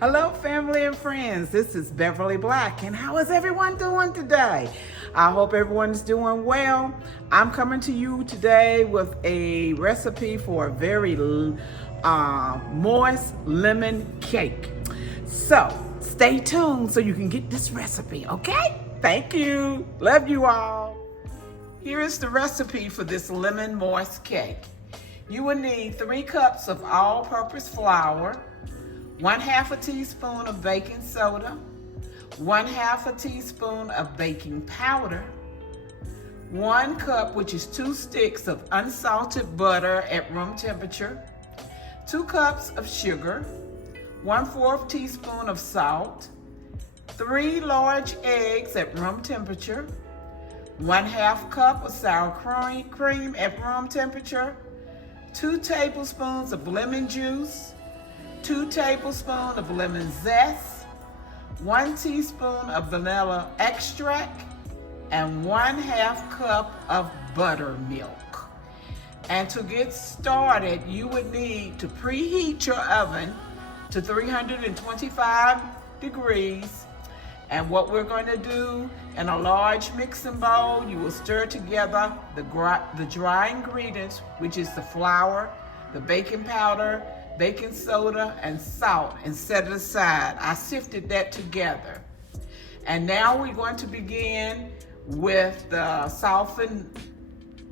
Hello, family and friends. This is Beverly Black, and how is everyone doing today? I hope everyone's doing well. I'm coming to you today with a recipe for a very moist lemon cake. So stay tuned so you can get this recipe, okay? Thank you. Love you all. Here is the recipe for this lemon moist cake. You will need 3 cups of all-purpose flour, 1/2 a teaspoon of baking soda, 1/2 a teaspoon of baking powder, 1 cup, which is 2 sticks of unsalted butter at room temperature, 2 cups of sugar, 1/4 teaspoon of salt, 3 large eggs at room temperature, 1/2 cup of sour cream at room temperature, 2 tablespoons of lemon juice, 2 tablespoons of lemon zest, 1 teaspoon of vanilla extract, and 1/2 cup of buttermilk. And to get started, you would need to preheat your oven to 325 degrees. And what we're going to do, in a large mixing bowl, you will stir together the dry ingredients, which is the flour, the baking powder, baking soda, and salt, and set it aside. I sifted that together. And now we're going to begin with the softened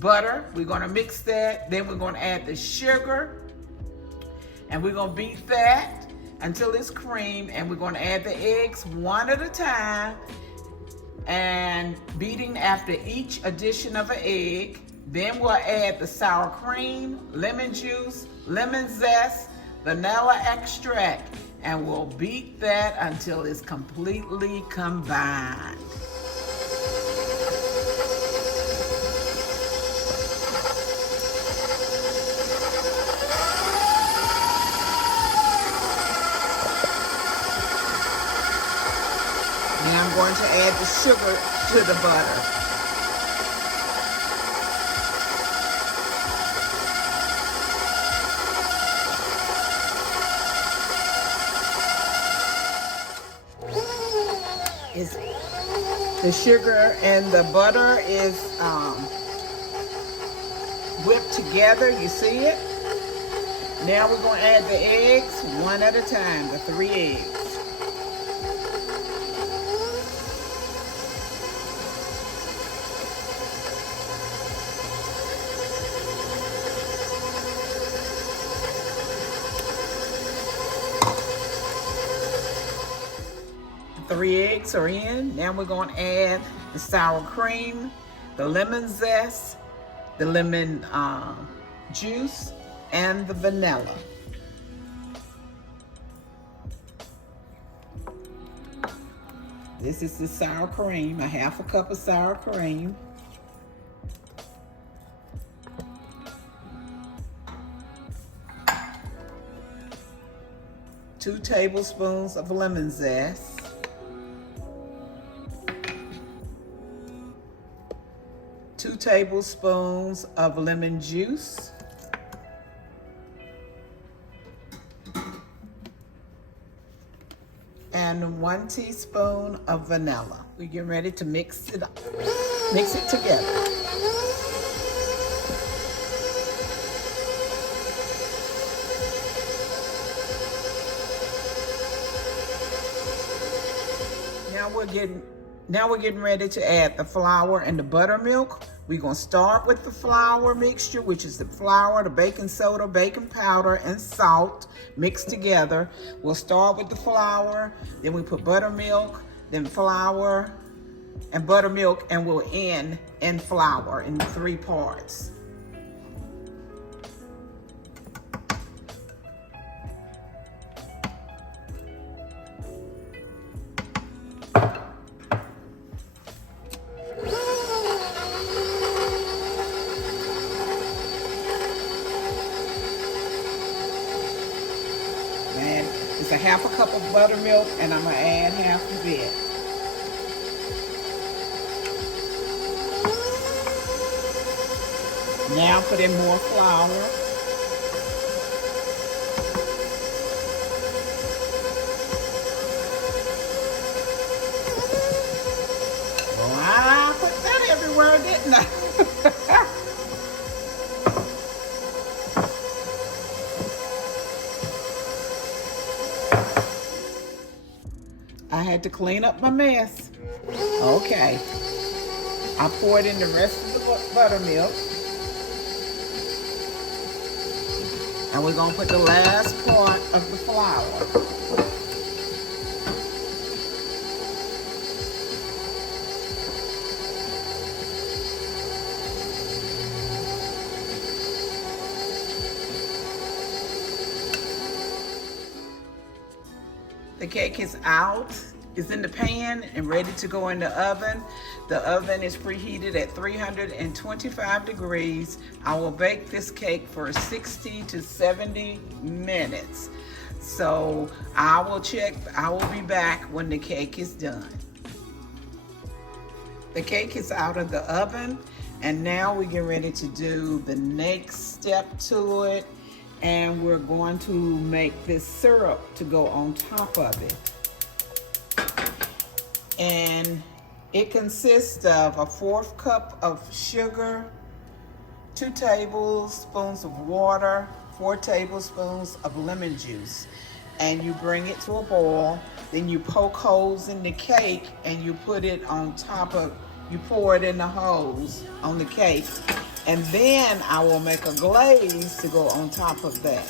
butter. We're going to mix that. Then we're going to add the sugar, and we're going to beat that until it's cream, and we're going to add the eggs one at a time, and beating after each addition of an egg. Then we'll add the sour cream, lemon juice, lemon zest, vanilla extract, and we'll beat that until it's completely combined. Now I'm going to add the sugar to the butter. The sugar and the butter is whipped together, you see it? Now we're going to add the eggs one at a time, the 3 eggs. The 3 eggs are in. Now we're going to add the sour cream, the lemon zest, the lemon juice, and the vanilla. This is the sour cream, 1/2 cup of sour cream. Two tablespoons of lemon zest. 2 tablespoons of lemon juice. And 1 teaspoon of vanilla. We're getting ready to mix it together. Now we're getting ready to add the flour and the buttermilk. We're going to start with the flour mixture, which is the flour, the baking soda, baking powder, and salt mixed together. We'll start with the flour, then we put buttermilk, then flour and buttermilk, and we'll end in flour in 3 parts. It's 1/2 cup of buttermilk, and I'm going to add half of it. Now put in more flour. wet now. I had to clean up my mess. Okay. I poured in the rest of the buttermilk. And we're gonna put the last part of the flour. The cake is out, it's in the pan and ready to go in the oven. The oven is preheated at 325 degrees. I will bake this cake for 60 to 70 minutes. So I will be back when the cake is done. The cake is out of the oven, and now we get ready to do the next step to it. And we're going to make this syrup to go on top of it. And it consists of a 1/4 cup of sugar, 2 tablespoons of water, 4 tablespoons of lemon juice. And you bring it to a boil, then you poke holes in the cake and you put it on top of, you pour it in the holes on the cake. And then I will make a glaze to go on top of that.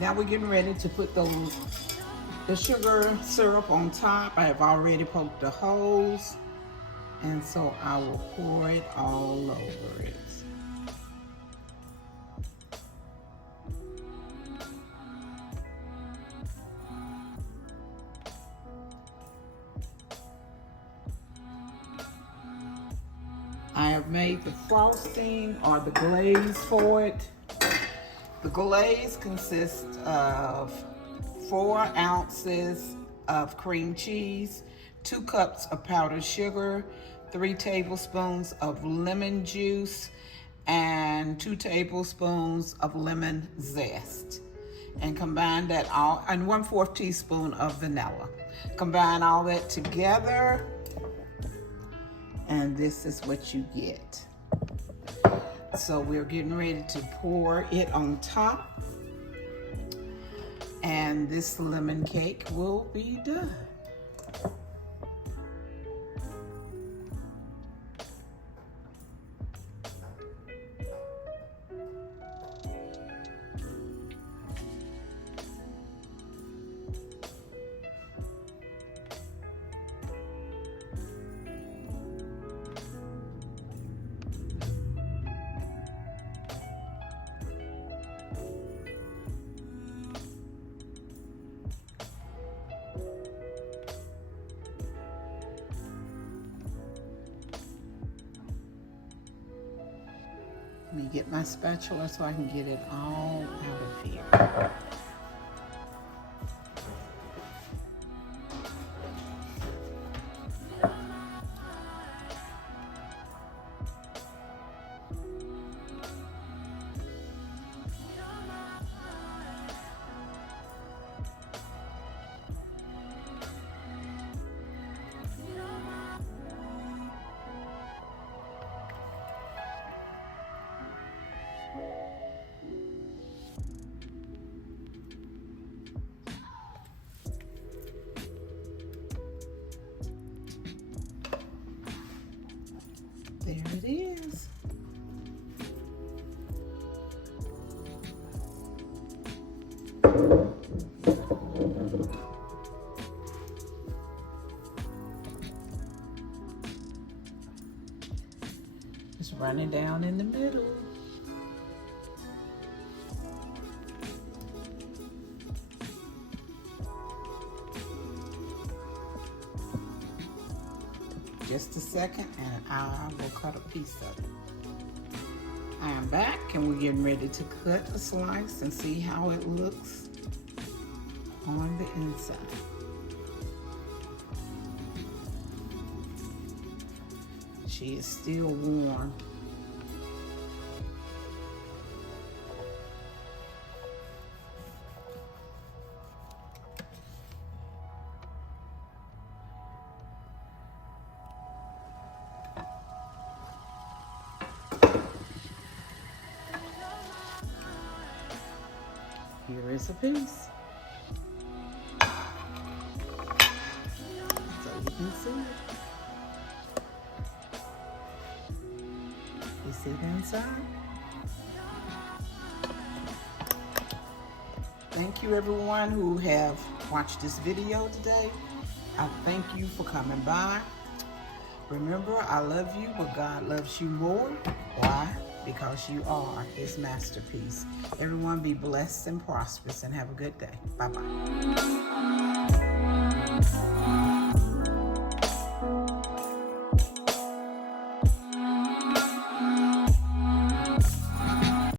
Now we're getting ready to put the sugar syrup on top. I have already poked the holes, and so I will pour it all over it. I have made the frosting or the glaze for it. The glaze consists of 4 ounces of cream cheese, 2 cups of powdered sugar, 3 tablespoons of lemon juice, and 2 tablespoons of lemon zest. And combine that all, and 1/4 teaspoon of vanilla. Combine all that together, and this is what you get. So we're getting ready to pour it on top, and this lemon cake will be done. Let me get my spatula so I can get it all out of here. There it is. It's running down in the middle. Just a second and I will cut a piece of it. I am back and we're getting ready to cut a slice and see how it looks on the inside. She is still warm. Here's a piece. So you can see it. You see the inside? Thank you everyone who have watched this video today. I thank you for coming by. Remember, I love you, but God loves you more. Why? Because you are His masterpiece. Everyone be blessed and prosperous and have a good day. Bye-bye.